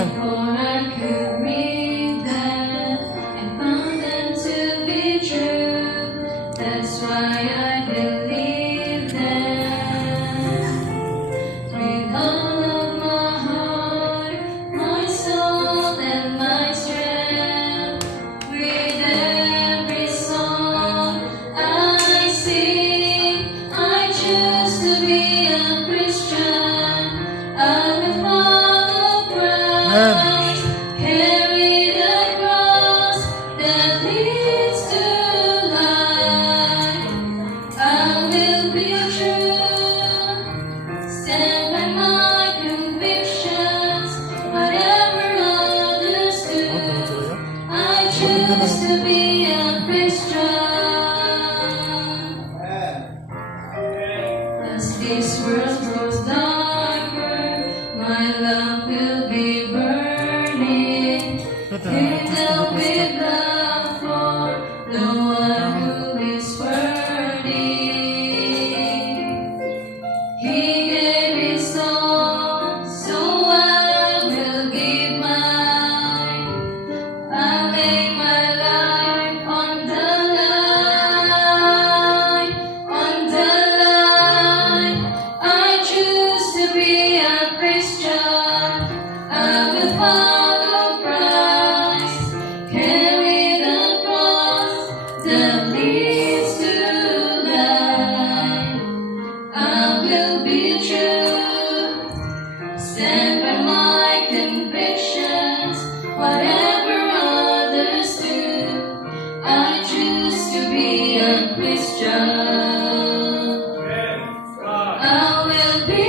Amen. Before I could read them and found them to be true. That's why I believe them. With all of my heart, my soul, and my strength, with every song I sing, I choose to be a Christian. I will follow Christ, carry the cross that leads to life. I will be true, stand by my convictions, whatever others do. I choose to be a Christian. As this world grows darker, my love will be burning. Kindle with love for the one who is worthy. He gave his all, so I will give mine. I'll lay my life on the line, on the line. I choose to be a Christian. I will follow Christ, carry the cross that leads to life. I will be true, stand by my convictions, whatever others do. I choose to be a Christian. I will be